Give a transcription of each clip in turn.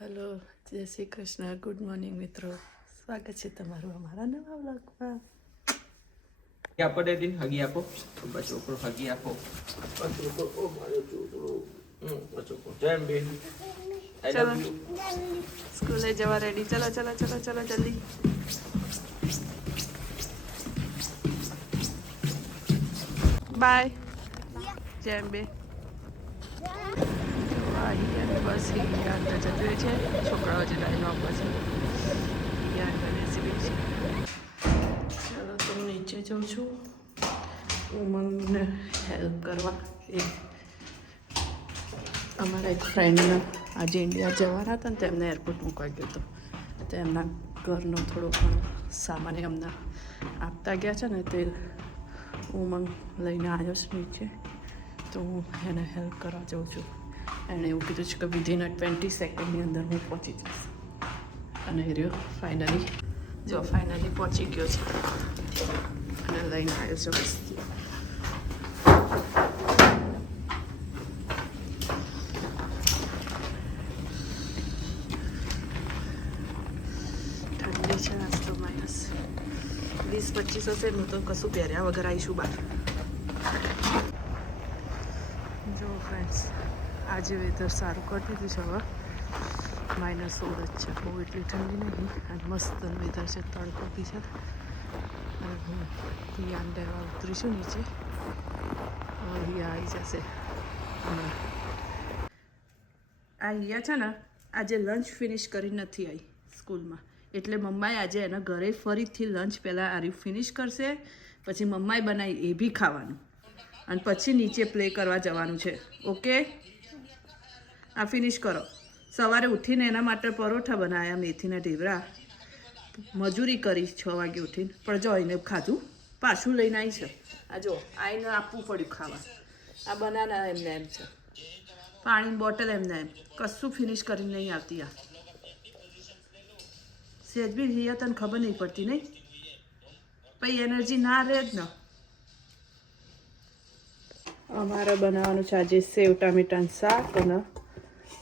Hello, જય Shri Krishna. Good morning મિત્રો, સ્વાગત છે તમારું અમારા નવા વ્લોગમાં. આપો ડેડી હગી આપો બસ છોકરો હગી આપો બસ છોકરો ઓ મારો છોકરો બસ છોકરો જેમ બેન આઈ લવ યુ. સ્કૂલે જવા રેડી. ચલો ચલો ચલો ચલો જલ્દી. બાય જેમ બે. બસ અંદર જતું રહે છે. છોકરાઓ જે લાઈનો આપવા છે અંદર બેસી ગઈ છે. ચાલો તો હું નીચે જાઉં છું ઉમંગને હેલ્પ કરવા. અમારા એક ફ્રેન્ડને આજે ઇન્ડિયા જવાના હતા ને તેમને એરપોર્ટ મૂકવા ગયો હતો. તો એમના ઘરનો થોડો ઘણો સામાન એમના આપતા ગયા છે ને તે ઉમંગ લઈને આવ્યો છે નીચે. તો હું એને હેલ્પ કરવા જાઉં છું. એણે એવું કીધું છે કે વિધિન 20 સેકન્ડની અંદર હું પહોંચી જઈશ. અને એ રહ્યો ફાઇનલી પહોંચી ગયો છે અને લઈને આવ્યો છે વસ્તુ. ઠંડી છે આજ તો -20-25 હશે. હું તો કશું પહેર્યા વગર આવીશું બહાર. જો ફ્રેન્ડ્સ, આજે વેધર સારું કરી દીધું છે. હવે -16 જ છે. બહુ એટલી ઠંડી નહીં અને મસ્ત વેધર છે. તડકો બી છે. અને હું હિયાન લેવા ઉતરીશું નીચે. હવે હિયા આવી જશે. આ હિયા છે ને આજે લંચ ફિનિશ કરી નથી આવી સ્કૂલમાં. એટલે મમ્માએ આજે એના ઘરે ફરીથી લંચ પહેલાં આર્યું ફિનિશ કરશે. પછી મમ્માએ બનાવી એ બી ખાવાનું અને પછી નીચે પ્લે કરવા જવાનું છે. ઓકે, આ ફિનિશ કરો. સવારે ઉઠીને એના માટે પરોઠા બનાવ્યા, મેથીના ઢેબરા. મજૂરી કરી 6 વાગે ઉઠીને, પણ જો એને ખાધું પાછું લઈને આવી છે. આ જો આઈને આપવું પડ્યું ખાવા. આ બનાના એમને એમ છે. પાણીની બોટલ એમને એમ કશું ફિનિશ કરીને નહીં આવતી. આ સેજ બી હિયા તને ખબર નહીં પડતી નહીં. પછી એનર્જી ના રહે જ ને. અમારે બનાવવાનું છે આજે સેવ ટામેટાનું શાક અને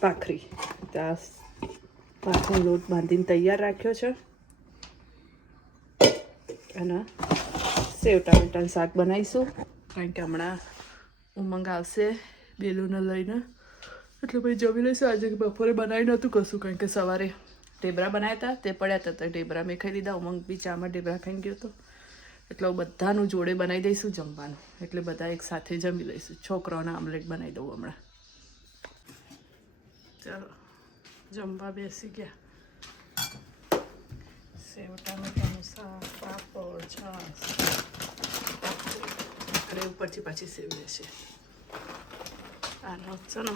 ભાખરી. ત્યાં ભાખરીનો લોટ બાંધીને તૈયાર રાખ્યો છે અને સેવ ટામેટાનું શાક બનાવીશું. કારણ કે હમણાં ઉમંગ આવશે બેલુને લઈને, એટલે પછી જમી લઈશું. આજે બપોરે બનાવી નહોતું કશું, કારણ કે સવારે ઢેબરા બનાવ્યા હતા તે પડ્યા હતા. તો ઢેબરા મેં ખાઈ લીધા. ઉમંગ બી ચામાં ઢેબરા ખાઈ ગયો હતો. એટલે બધાનું જોડે બનાવી દઈશું જમવાનું. એટલે બધા એક સાથે જમી લઈશું. છોકરાઓના આમલેટ બનાવી દઉં હમણાં. ચાલો જમવા બેસી ગયા. સેવ ટામેટાનું શાક, પાપડ, છાશ અને ઉપરથી પાછી સેવ લેશે. આનો છે ને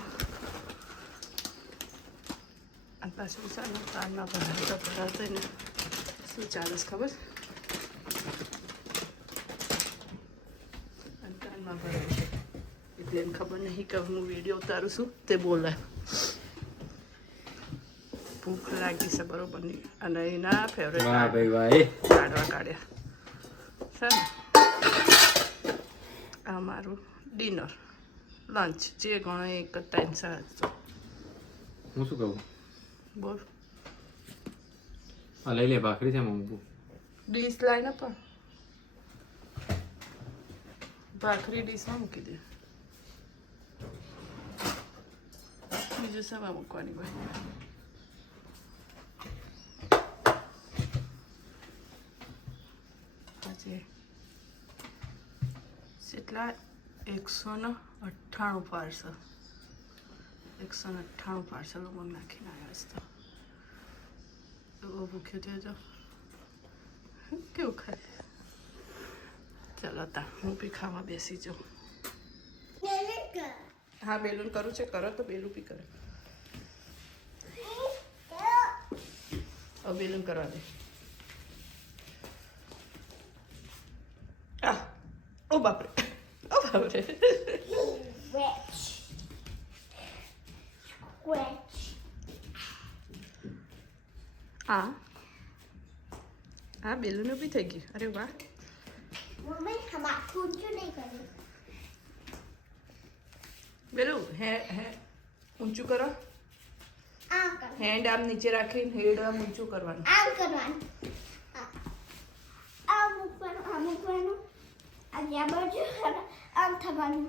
અને પાછું છે ને તાલમાં ભરાતા ને શું ચાલે છે ખબર? કાનમાં ભરાય છે એટલે એને ખબર નહીં કે હું વિડીયો ઉતારું છું. તે બોલે ભૂખ લાગી છે બરોબરની. અને એના ફેવરેટ કાઢવા કાઢ્યા છે ને. આ મારું ડિનર લંચ જે ગણો એક જ ટાઈમ સાચો. હું શું કહું? બોલ. આ લઈ લે ભાખરી છે મૂકું. ડીશ લાઈને પણ ભાખરી ડીશમાં મૂકી દે. બીજું શામાં મૂકવાની હોય? આજે કેટલા 198 પાર્સલ. 198 પાર્સલ ઉમંગ નાખીને આવ્યા છે. તો ભૂખ્યો થયો તો કેવું ખાય. ચાલો તા હું બી ખાવા બેસી જાઉં. હા બેલુન કરું છે. કરો તો બેલું બી કરે. હવે બેલુન કરવા દે. ઓ બાપરે, ઓ બાપરે. હા બેલુનું બી થઈ ગયું. અરે વાહ. બેલું હે ઊંચું કરો. હેન્ડ આમ નીચે રાખીને હેડ આમ ઊંચું કરવાનું. આમ કરવાનું. આમ મૂકવાનું. આ બાજુ આમ થવાનું.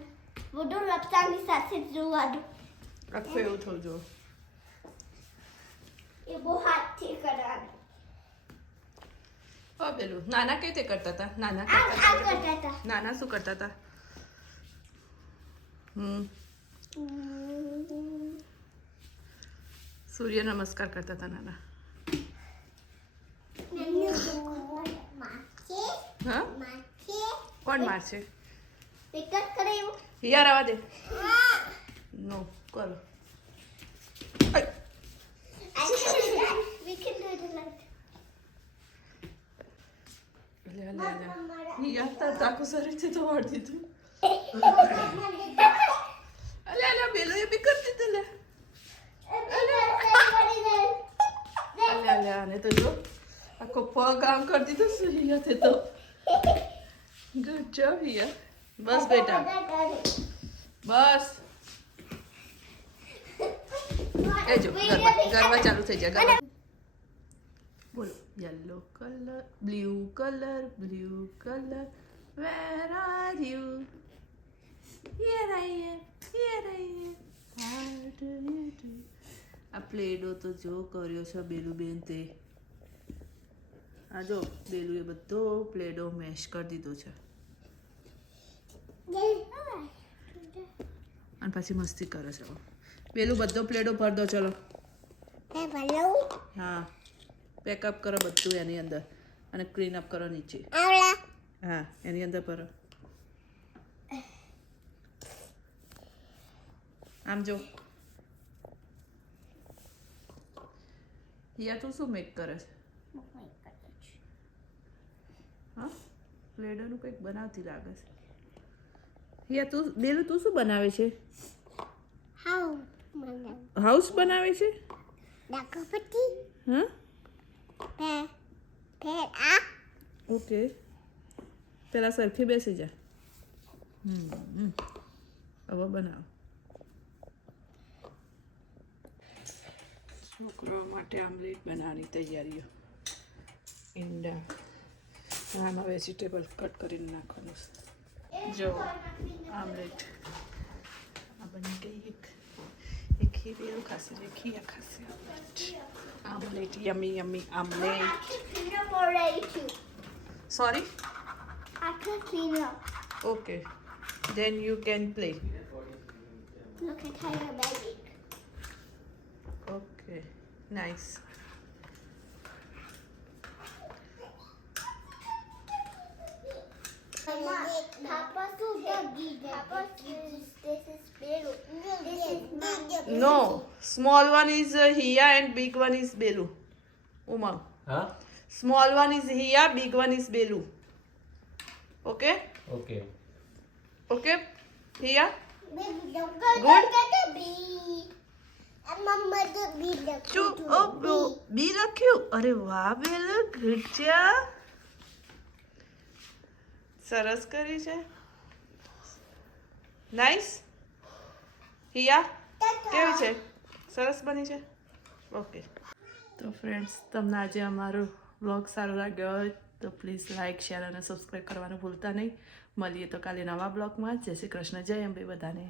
બધું લપટાની સાથે જ જોવાનું. આખું એવું થવું જો. એ બહુ હાથથી કરવાનું. પેલું નાના કઈ રીતે કરતા હતા? નાના આમ કરતા આમ કરતા હતા. નાના શું કરતા હતા? સૂર્ય નમસ્કાર કરતા હતા નાના. હા કોણ મારશે? વિકટ કરે એવું. યાર આવા દે. નો કરો. વિકટ do it like. યાર તાર તાકુ સરી તો વાળી દીધું. અલ્યા બેલો એ બી કરી દીધું લે. અલ્યા આને તો જો આખો પગ આમ કરી દીધો સૂર્યથી તો. Good job હિયા. બસ બેટા બસ. એ જો ગરબા ચાલુ થઈ જાય. ગરબા બોલો. Yellow colour blue colour where are you? Here I am how do you do? આ પ્લેડો તો જો કર્યો છે બેલું બેન તે. આ જો બેલું એ બધો પ્લેડો મેશ કરી દીધો છે અને પછી મસ્તી કરે છે. બેલું બધો પ્લેડો ભર દો. ચલો હા પેકઅપ કરો બધું એની અંદર અને ક્લીન અપ કરો નીચે. હા એની અંદર ભરો. આમ જો યા તું શું મેક કરે છે? હા પ્લેડોનું કંઈક બનાવતી લાગે છે. યા તું બેલું તું શું બનાવે છે? હાઉસ બનાવે છે? હા ઓકે પેલા સરખી બેસી જા. હવે બનાવો. છોકરાઓ માટે આમલેટ બનાવવાની તૈયારીઓ. ઈંડા આમાં વેજીટેબલ કટ કરીને નાખવાનું છે. જો આમલેટ આ બની ગઈ. એક હીરેલું ખાશે એક હિયા ખાશે. Omelette યમી યમી omelette. Sorry okay then you can play. Look at how you're baby. Okay nice. Papa, this is Belu. This is No, small one is Hiya and big one is Belu. Uma. Huh? Small one is Hiya, big one is Belu. Okay? Okay. Okay? Hiya? Baby, don't Good? go to the bee. And Mama, the bee. બી લખ્યું. અરે વાહ બેલુ good job. સરસ કરી છે. Nice. હિયા કેવી છે? સરસ બની છે. ઓકે તો ફ્રેન્ડ્સ તમને આજે અમારો વ્લોગ સારો લાગ્યો હોય તો પ્લીઝ લાઇક શેર અને સબસ્ક્રાઈબ કરવાનું ભૂલતા નહીં. મળીએ તો કાલે નવા બ્લોગમાં. જય શ્રી કૃષ્ણ. જય અંબે બધાને.